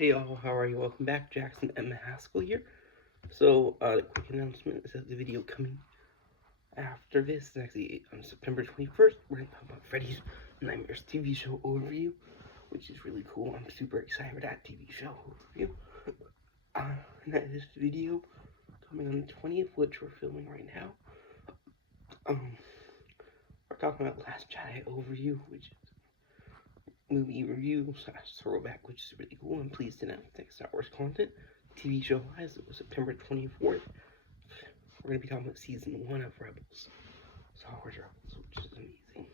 Hey all, how are you? Welcome back. Jackson M. Haskell here. So, the quick announcement is that the video coming after this is actually on September 21st. We're going to talk about Freddy's Nightmares TV show overview, which is really cool. I'm super excited for that TV show overview. And that is the video coming on the 20th, which we're filming right now. We're talking about Last Jedi overview, which is movie review / throwback, which is really cool. I'm pleased to announce that Star Wars content. TV show wise, it was September 24th. We're going to be talking about season 1 of Rebels. Star Wars Rebels, which is amazing.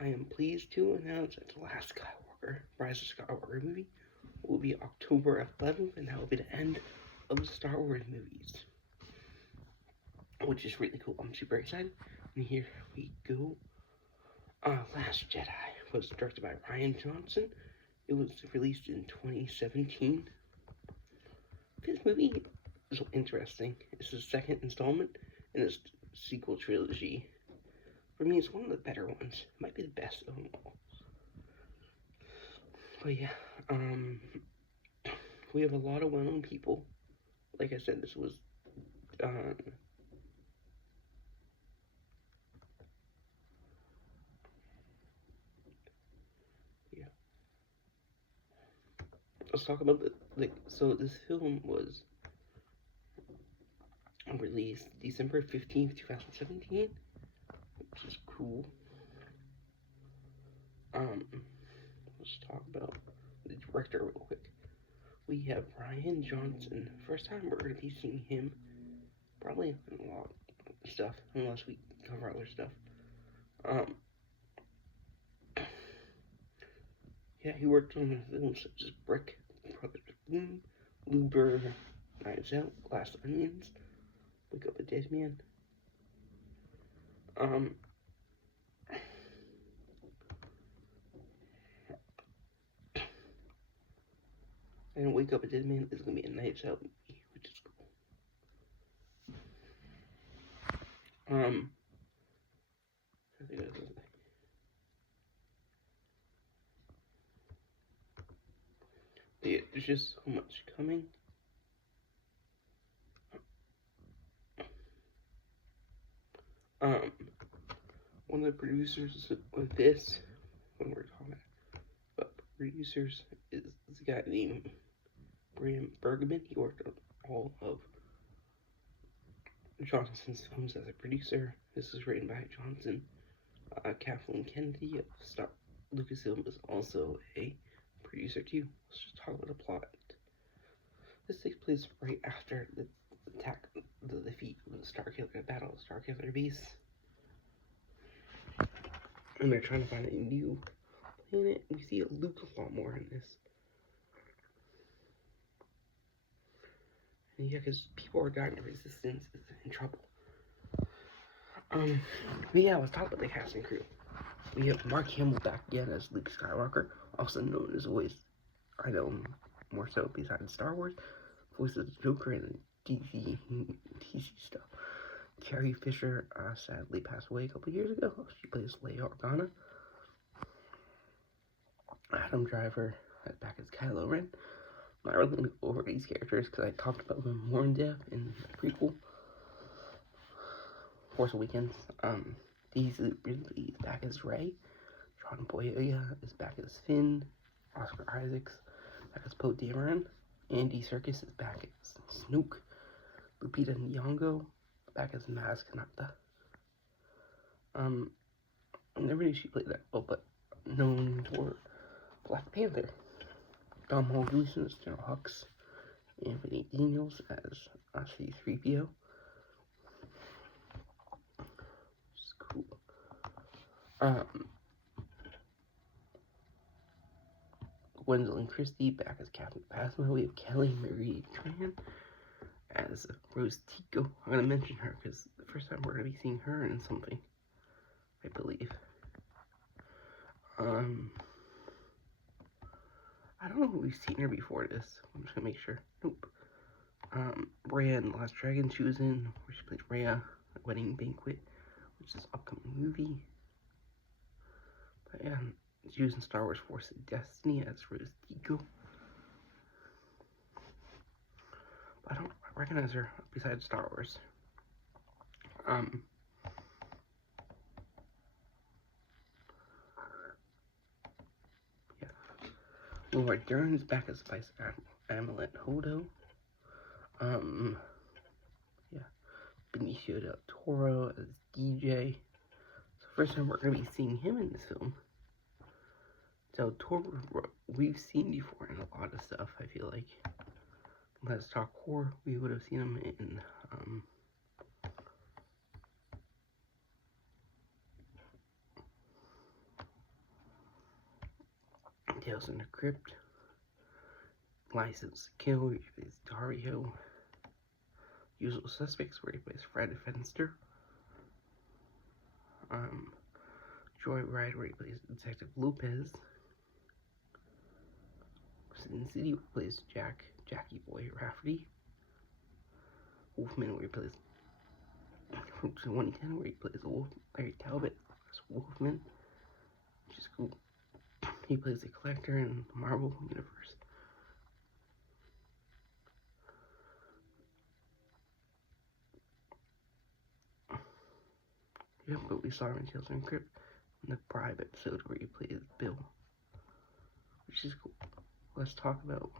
I am pleased to announce that The Last Skywalker, Rise of Skywalker movie will be October 11th, and that will be the end of the Star Wars movies, which is really cool. I'm super excited. And here we go. Last Jedi was directed by Rian Johnson. It was released in 2017. This movie is interesting. It's the second installment in this sequel trilogy. For me, it's one of the better ones. It might be the best of them all. But yeah, we have a lot of well-known people. Like I said, this was let's talk about so this film was released December 15th, 2017, which is cool. Let's talk about the director real quick. We have Rian Johnson. First time we're going to be seeing him, probably in a lot of stuff, unless we cover other stuff. Yeah, he worked on films such as Brick, Brothers Bloom, Looper, Knives Out, Glass Onions, Wake Up a Dead Man. And Wake Up a Dead Man is going to be a Knives Out movie, which is cool. Yeah, there's just so much coming. One of the producers of this, when we're talking about producers, is this guy named Bram Bergman. He worked on all of Johnson's films as a producer. This is written by Johnson. Kathleen Kennedy of Lucasfilm is also a producer too. Let's just talk about the plot. This takes place right after the defeat of the Starkiller Battle of Starkiller Base. And they're trying to find a new planet. We see Luke a lot more in this. And yeah, because people are dying, the Resistance is in trouble. But yeah, let's talk about the cast and crew. We have Mark Hamill back again as Luke Skywalker, also known as always, I know him more so besides Star Wars, voices the Joker and DC stuff. Carrie Fisher sadly passed away a couple years ago. She plays Leia Organa. Adam Driver back as Kylo Ren. I'm not really going to go over these characters because I talked about them more in depth in the prequel. Force Awakens. Daisy Ridley is back as Rey. John Boyega is back as Finn. Oscar Isaacs back as Poe Dameron. Andy Serkis is back as Snoke. Lupita Nyong'o back as Maz Kanata. I never knew she played that well, but known for Black Panther. Domhnall Gleeson as General Hux. Anthony Daniels as C-3PO. Which is cool. Gwendolyn Christie back as Captain Phasma. We have Kelly Marie Tran as Rose Tico. I'm going to mention her because the first time we're going to be seeing her in something, I believe. I don't know if we've seen her before this. I'm just going to make sure. Nope. Rhea in The Last Dragon she was in, where she played Rhea at Wedding Banquet, which is this upcoming movie. But yeah, she was in Star Wars Force of Destiny as Rose Tico. franchiser besides Star Wars. Yeah. Laura Dern's back as Vice Admiral Hodo. Yeah. Benicio del Toro as DJ. So first time we're gonna be seeing him in this film. Del Toro, we've seen before in a lot of stuff, I feel like. Let's Talk Horror, we would have seen him in, Tales in the Crypt, License to Kill, where he plays Dario, Usual Suspects, where he plays Fred Fenster, Joyride, where he plays Detective Lopez, Sin City, where he plays Jackie Boy Rafferty, Wolfman, where he plays from 2010, where he plays Larry Talbot as Wolfman, which is cool. He plays the Collector in the Marvel Universe. Yeah, but we saw him in Tales in the Crypt in the Bribe episode where he plays Bill, which is cool. Let's talk about,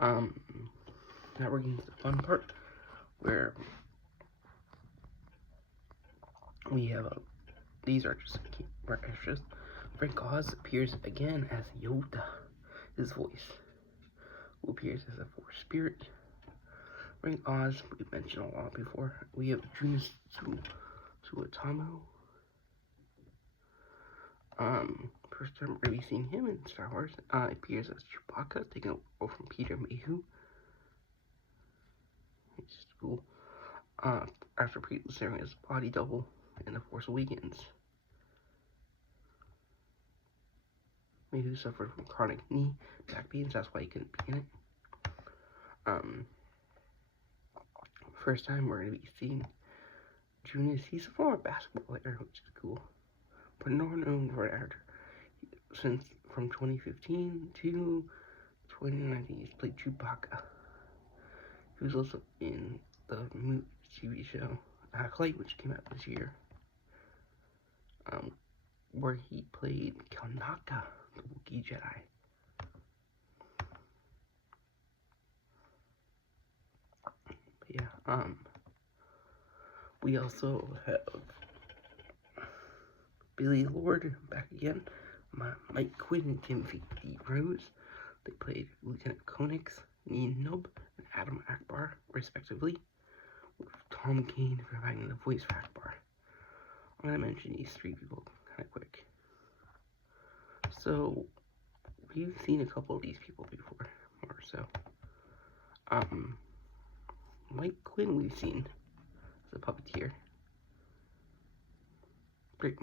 now we're getting to the fun part, where we have these are just extras. Frank Oz appears again as Yoda, his voice, who appears as a Force spirit. Frank Oz, we mentioned a lot before. We have Junius Suotamo. First time we're really seeing him in Star Wars. Appears as Chewbacca, taking a role from Peter Mayhew. It's just cool. After previously serving as body double in The Force Awakens. Mayhew suffered from chronic knee back pains, that's why he couldn't be in it. First time we're going to be seeing Junius. He's a former basketball player, which is cool, but not known for an actor. Since from 2015 to 2019, he's played Chewbacca. He was also in the movie TV show Acolyte, which came out this year, where he played Kanaka, the Wookiee Jedi. But yeah, we also have Billy Lord back again, Mike Quinn and Timothy D. Rose. They played Lieutenant Konix, Neen Nub, and Adam Akbar, respectively, with Tom Kane providing the voice for Akbar. I'm going to mention these three people kind of quick. So, we've seen a couple of these people before, or so. Mike Quinn we've seen as a puppeteer. Great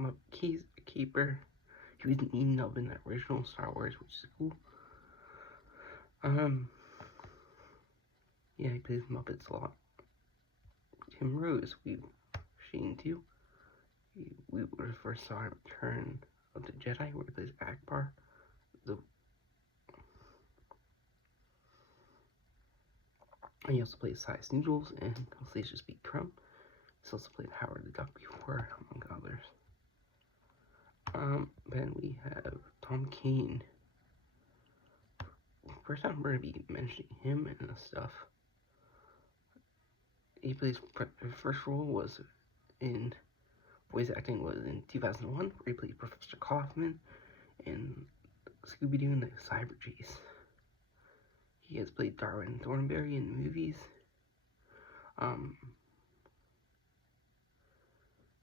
Keeper. He was Neen Nub in the original Star Wars, which is cool. Yeah, he plays Muppets a lot. Tim Rose, we've seen too. We first saw him Return of the Jedi, where he plays Akbar. He also plays Size Noodles and Salacious B. Crumb. He's also played Howard the Duck before, among others. Then we have Tom Kane. First time we're going to be mentioning him and stuff. He plays, his first role was in, voice acting was in 2001, where he played Professor Kaufman in Scooby-Doo and the Cyber Chase. He has played Darwin Thornberry in movies.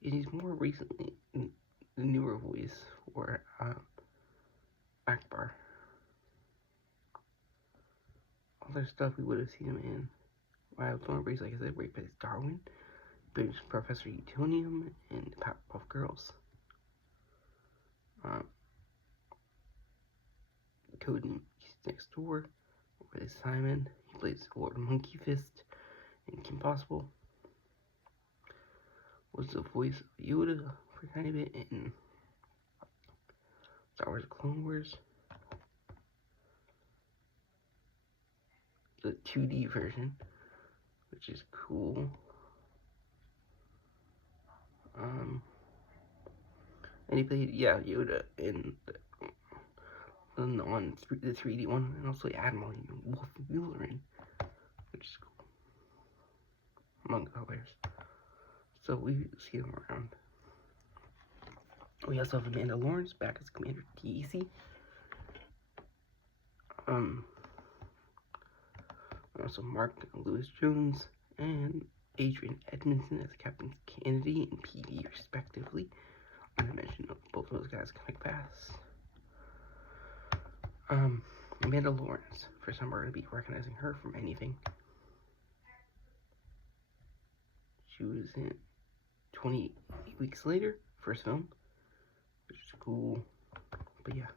It is more recently the newer voice for Akbar. Other stuff we would have seen him in Wild Thornberries, like I said, where he plays Darwin, plays Professor Utonium in Powerpuff Girls. Cody Next Door, where plays Simon. He plays Lord Monkey Fist in Kim Possible. Was the voice of Yoda for kind of bit in Star Wars Clone Wars. The 2D version. which is cool. And he played, Yoda in the 3D one, and also Admiral Wolf Muellerin, which is cool, among others. So we see him around. We also have Amanda Lawrence back as Commander TEC. Also Mark Lewis Jones and Adrian Edmondson as Captain Kennedy and PV respectively. I'm gonna mention both of those guys coming fast. Amanda Lawrence. First time we're gonna be recognizing her from anything. She was in 28 Weeks Later, first film, which is cool. But yeah,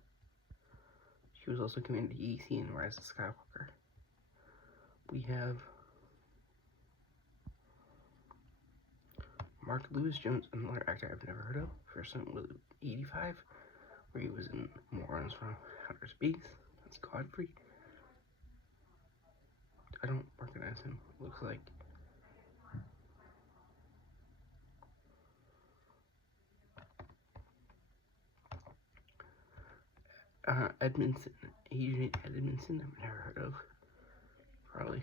she was also Commander EC in Rise of Skywalker. We have Mark Lewis Jones, another actor I've never heard of. First time was 85, where he was in Morons from Outer Space. That's Godfrey. I don't recognize him. Looks like Edmondson, Adrian Edmondson. I've never heard of. Probably.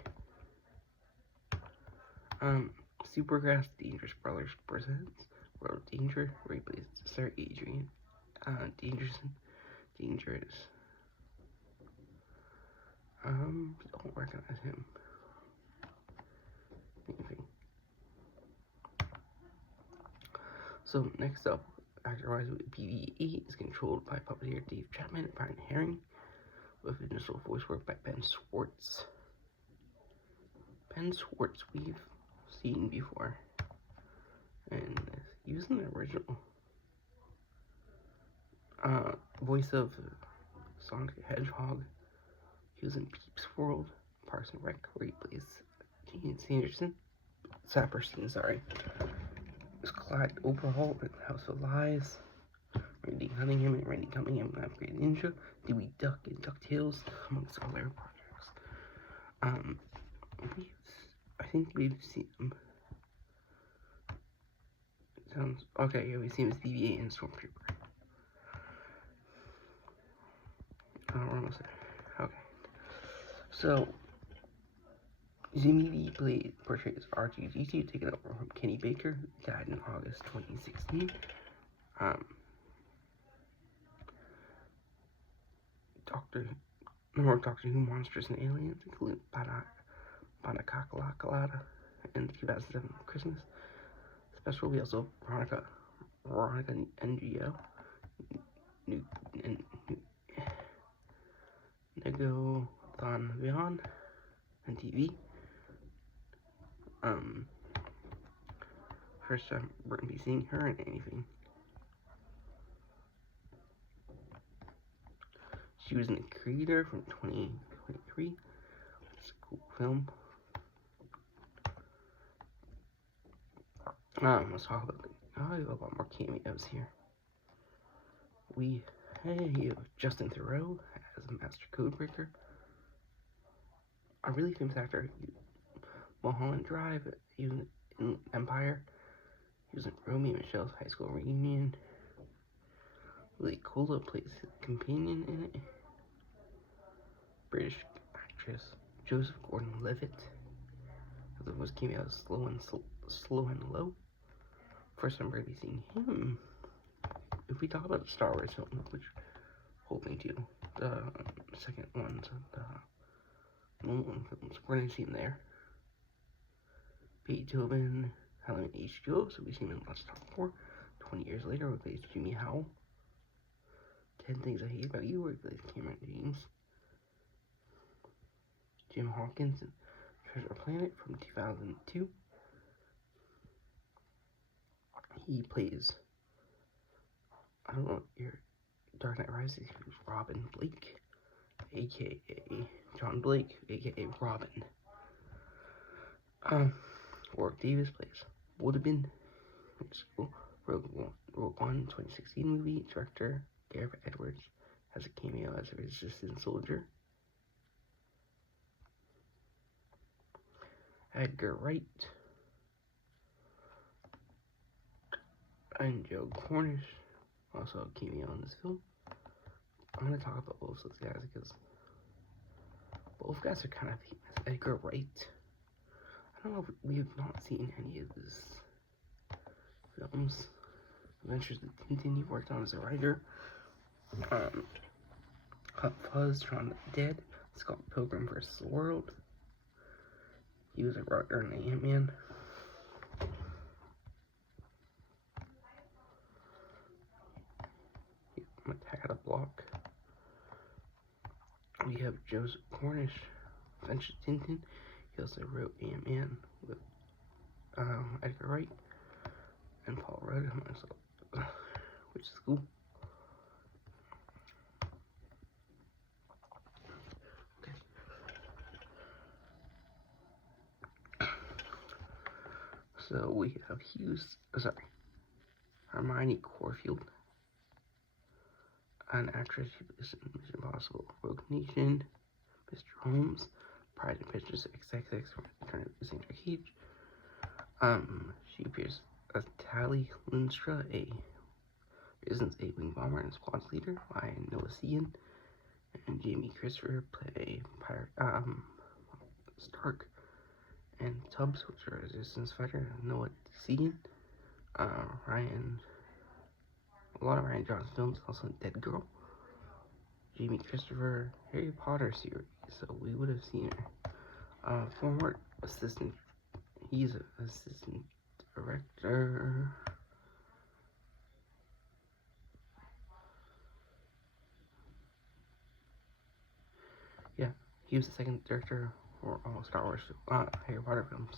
Supergrass Dangerous Brothers presents World of Danger, where he plays Sir Adrian Dangerous. Don't recognize him. Anything. So next up, actor-wise, PV-8 is controlled by puppeteer Dave Chapman and Brian Herring, with initial voice work by Ben Schwartz. Ben Schwartz we've seen before, and he was in the original voice of Sonic the Hedgehog. He was in Peeps World, Parks and Rec, where he plays Gene Saperstein, sorry. It was Clyde Overhaul in House of Lies, Randy Cunningham and Randy Cunningham and Upgrade Ninja, Dewey Duck and DuckTales, amongst other projects. I think we've seen him. Sounds okay. Yeah, we've seen him as BB-8 and Stormtrooper. We're almost there. Okay. So Jimmy D portrays R2-D2, taken over from Kenny Baker, who died in August 2016. Doctor Who monsters and aliens include Banakakalaka and 2007 Christmas special. We also Veronica NGO, Nego Thon Vion on TV. First time we're gonna be seeing her in anything. She was in The Creator from 2023. It's a cool film. Let's talk about I have a lot more cameos here. We have Justin Theroux as a Master Codebreaker. A really famous actor. Mulholland Drive. He was in Empire. He was in Romeo and Michelle's high school reunion. Lily Cola plays his companion in it. British actress Joseph Gordon-Levitt. The was cameo Slow and Low. First time we're gonna be seeing him. If we talk about the Star Wars film, which hoping to, the second ones of the Nolan films, we're gonna see him there. Beethoven, Helen H2O, so we see him in Let's Talk 4. 20 years later, we plays Jimmy Howell. 10 Things I Hate About You, where he plays Cameron James. Jim Hawkins in Treasure Planet from 2002. He plays, I don't know, your Dark Knight Rises, who's Robin Blake, aka John Blake, aka Robin. Warwick Davis plays Woodbin, which is cool. Rogue One 2016 movie. Director Gareth Edwards has a cameo as a resistance soldier. Edgar Wright, and Joe Cornish, also a cameo in this film. I'm going to talk about both those guys because both guys are kind of famous. Edgar Wright, I don't know if we have not seen any of his films. Adventures of Tintin, he worked on as a writer. Hot Fuzz, Shaun of the Dead, Scott Pilgrim vs. the World. He was a writer in Ant-Man. Attack of the Block. We have Joseph Cornish, Adventures of Tintin. He also wrote Ant-Man with Edgar Wright and Paul Rudd, which is cool. So we have Hermione Corfield, an actress who plays in Mission Impossible, Rogue Nation, Mr. Holmes, Pride and Prejudice, XXX, Return of Sandra Cage. She appears as Tally Linstra, a Resistance A-Wing bomber and squad leader by Noah Segan, and Jamie Christopher play Stark and Tubbs, which are Resistance fighter, Noah Segan. A lot of Ryan Johnson's films, also Dead Girl. Jamie Christopher, Harry Potter series, so we would have seen her. Former assistant, he's an assistant director. Yeah, he was the second director for all Star Wars, Harry Potter films.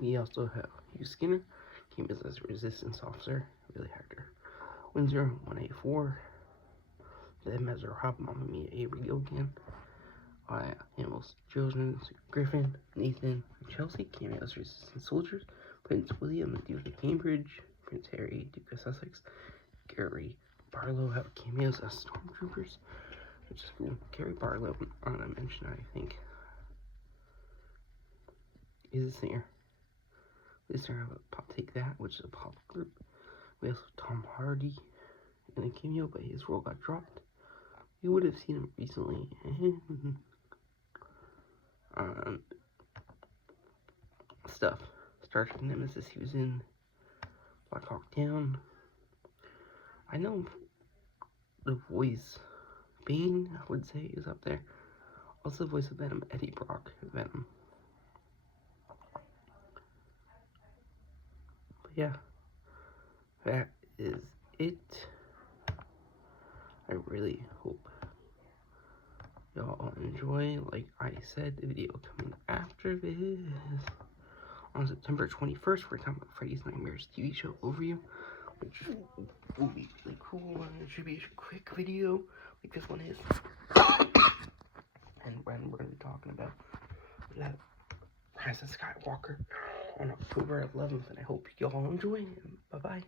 We also have Hugh Skinner, came as a resistance officer, really actor. Windsor 184, them as Rob, Mamma Mia, Avery Gilligan, Hamill's children, Griffin, Nathan, and Chelsea, came as resistance soldiers. Prince William, Duke of Cambridge, Prince Harry, Duke of Sussex, Gary Barlow have cameos as stormtroopers, which is cool. Gary Barlow, I mentioned, I think, is a singer. This singer of Pop Take That, which is a pop group. We also have Tom Hardy in a cameo, but his role got dropped. You would have seen him recently. Stuff. Star Trek Nemesis, he was in Black Hawk Down. I know the voice, Bane, I would say, is up there. Also the voice of Venom, Eddie Brock, Venom. But yeah, that is it. I really hope y'all enjoy. Like I said, the video coming after this on September 21st, we're talking about Freddy's Nightmares TV show overview, which will be really cool. It should be a quick video, like this one is. And when we're going to be talking about that Rise of Skywalker on October 11th, and I hope y'all enjoy. Bye bye.